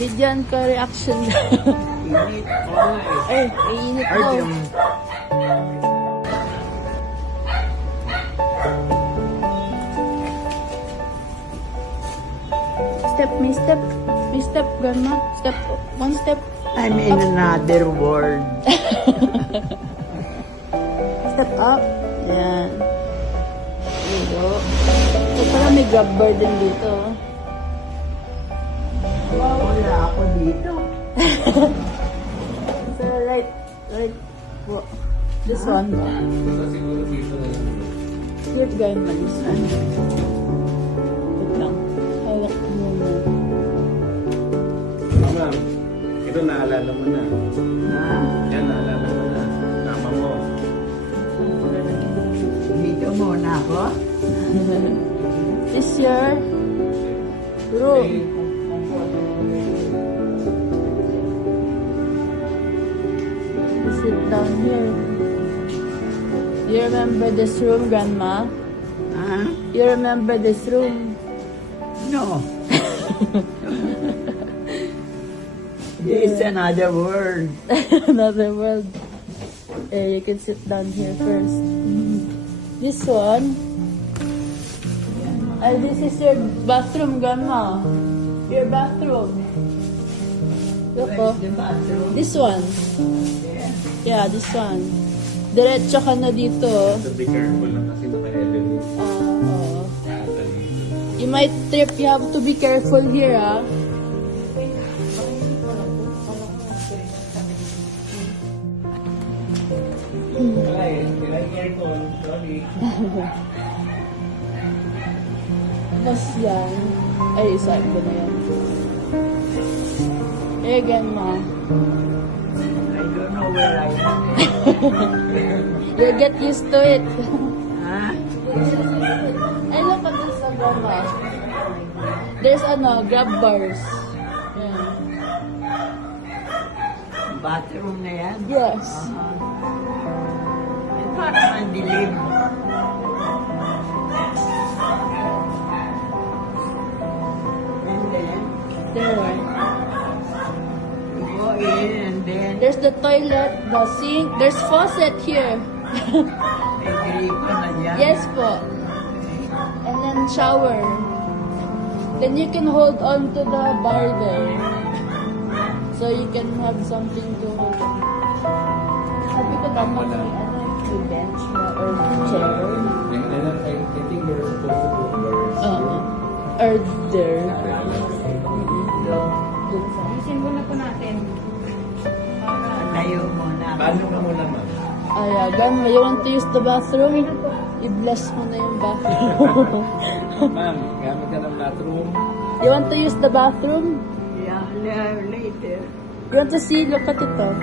Bigyan ka reaction. Init. Ay, iinit daw. Step, may step. May step, grandma. Step, one step. I'm in another world. Step up. Yan. There you go. So, parang may grab bar din dito. Wala ako dito. So, right. This one. Good guy naman. This one. Wait lang. Hawak mo muna. Ma'am, ito naalala mo na. Yan, naalala mo na. Tama mo. Dito muna ako. This your room. You sit down here. You remember this room, Grandma? You remember this room? No. This is another world. Another world. You can sit down here first. This one. This is your bathroom, Grandma. Your bathroom. Look, oh. The bathroom. This one. Yeah, this one. Diretso ka na dito. So be careful lang kasi naka-elevate. You might trip. You have to be careful here, ah. Wala eh. Like aircon. Sorry. Tapos yan. Ay, isaan ko na yan. Again, ma. I don't know where I am. You'll get used to it. Huh? Ay, look at this, Grandma. There's, grab bars. Yan. Bathroom na yan? Yes. Parang ang dilim. And then, There. you go in and then, There's the toilet, the sink. There's faucet here. may gripo na dyan. Yes po. And then shower. Then you can hold on to the bar there. So you can have something to hold on. Sabi ko dapat may bench na or chair. I think they're supposed to put doors. Or there. Dun sa. Isin muna po natin. Tayo muna. Paano ka muna, ma'am? Grandma, you want to use the bathroom? I-bless mo na yung bathroom. Ma'am, gamit ka ng bathroom. You want to use the bathroom? Yeah, later. You want to see? Look at it, oh.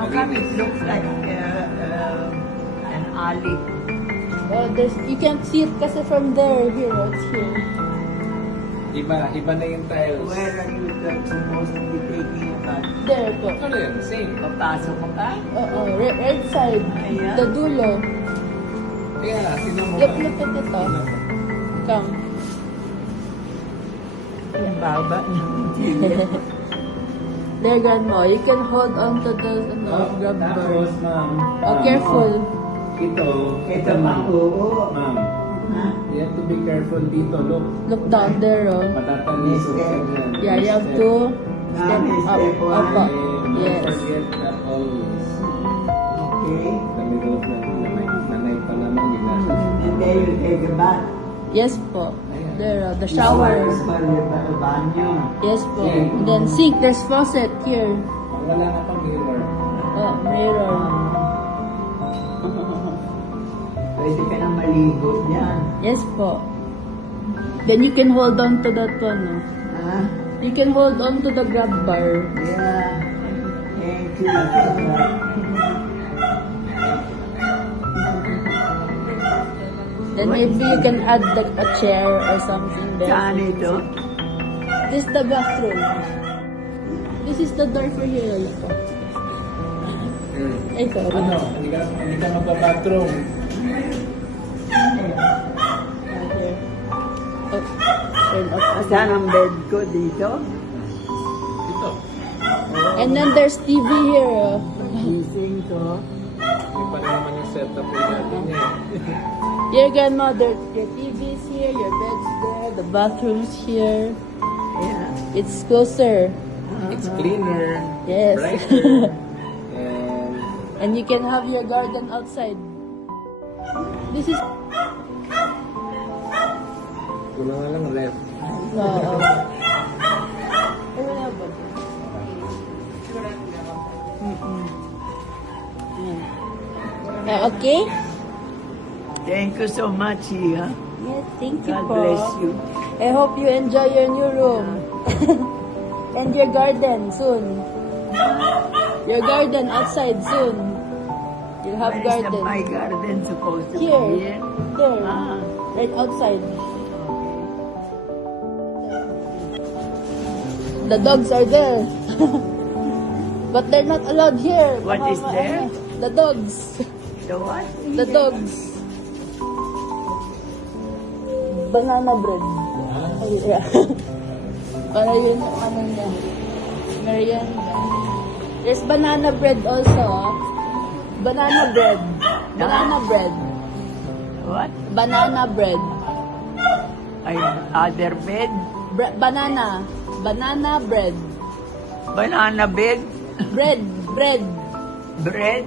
How come it looks like an alley? You can't see it kasi from there. Here, it's here. Iba na yung tiles. Where are you supposed to be taking a bath? There po. Ano yan? Same. Papasok mo ka? Oo, right side. Ayan. The dulo. Kaya, tignan mo Look, ba? look at it, oh. Come. Ang baba ng There, Grandma. You can hold on to the grab bar. Tapos, ma'am. Oh, careful. Ito pang oo. Ma'am, Ha? you have to be careful dito. Look, Look down there, oh. matatalis. Yeah, you have to step up. Step one. Up. Don't Yes. forget that always. Okay. Kami daw nanay pa naman nila. And then you take a bath. Yes po. There, the shower. Banyo. Yes po. And then sink. There's faucet here. Wala na pang mirror. Oh, mirror. Pwede ka nang maligo dyan. Yes po. Then you can hold on to that one, oh. Ha? You can hold on to the grab bar. Yeah. Thank you. Then maybe you can add a chair or something there. Saan ito? This is the bathroom. This is the door for here. Ito. Ito. Ano? Hindi ka magpa-bathroom. Right here. Oh. Turn off. Asan ang bed ko dito? Ito. And then there's TV here. Gising ko. Yung pa naman yung setup ko natin eh. Your grandmother, your TV's here, your bed's there, the bathroom's here. Yeah. It's closer. It's cleaner. Yes. Brighter. And And you can have your garden outside. This is... kulang na lang left. Oo. Ay, wala ba? Okay? Thank you so much, Iha. Yes, thank you God po. bless you. I hope you enjoy your new room. And your garden soon. Your garden outside soon. You'll have Where is garden. my garden supposed to Here. be here? There. Ah, Right outside. okay. The dogs are there. But they're not allowed here. What is there? The dogs. The what? The dogs. Banana bread. Oh, yeah. Para yun yung ano niya. Merienda. There's banana bread also. Banana bread. Banana bread. What? Banana bread. Ay, other bed? Banana. Banana bread. Banana bed? Bread. Bread. Bread?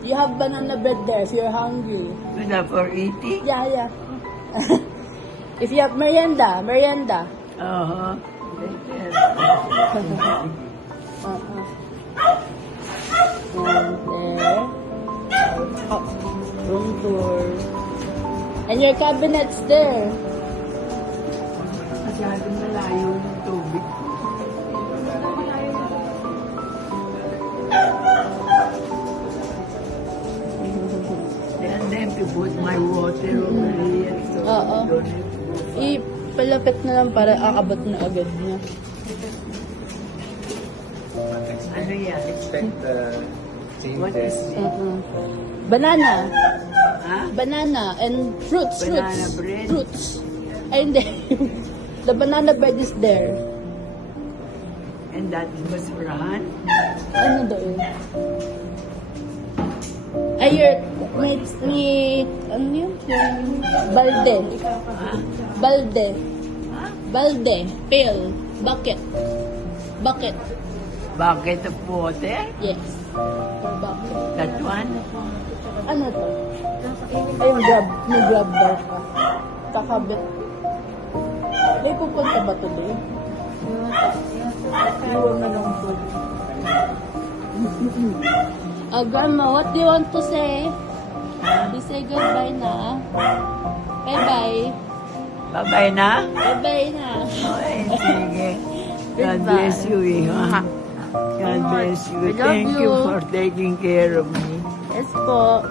You have banana bread there if you're hungry. Is that for eating? Yeah, yeah. If you have merienda. Uh-huh. And there. Oh, room tour. And your cabinet's there. Masyadong malayo yung tubig. And then to put my water over here. So Oo. you don't have to go far. Ipalapit na lang para akabot na agad niya. Ano yan? Expect What is changes. it? Banana. Ha? Banana and fruits. Banana bread? Fruits. Ay, hindi. The banana bread is there. And that was Rahan? Ano doon? Ay, may, ano yun? Yung balde. Balde. Ha? Balde. Pail. Bucket. Bucket. Bucket of water? Yes. Or bucket. That one? Ano to? Ay, may grab bar pa. Kakabit. May pupunta ba to doon? Iwan na lang po. Grandma, what do you want to say? You say goodbye na. Bye-bye. Bye-bye na? Bye-bye na. Okay, sige. God Goodbye. bless you, Iha. God bless you. I love Thank you you. for taking care of me. Yes po.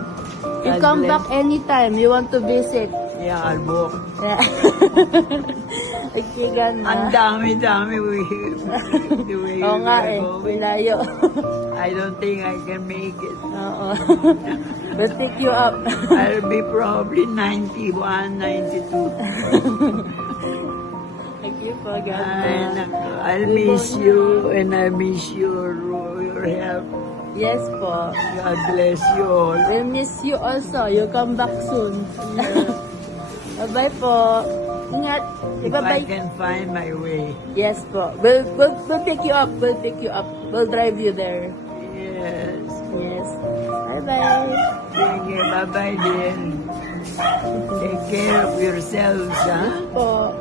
You God come bless. back anytime you want to visit. Yeah, I'll walk. Yeah. Okay, Ang Grandma. dami-dami the way Oo we nga are eh. going. Wilayo. I don't think I can make it. Oo. We'll pick you up. I'll be probably 91, 92. Okay po, Ay, Grandma. nako. I'll miss you and I miss your help. Yes po. God bless you all. We'll miss you also. You'll come back soon. Bye-bye po. Ingat. If I Bye-bye. can find my way. Yes po. We'll pick you up. We'll pick you up. We'll drive you there. Yes. Yes. Bye-bye. Sige, bye-bye dear. Take care of yourselves, ha? Po.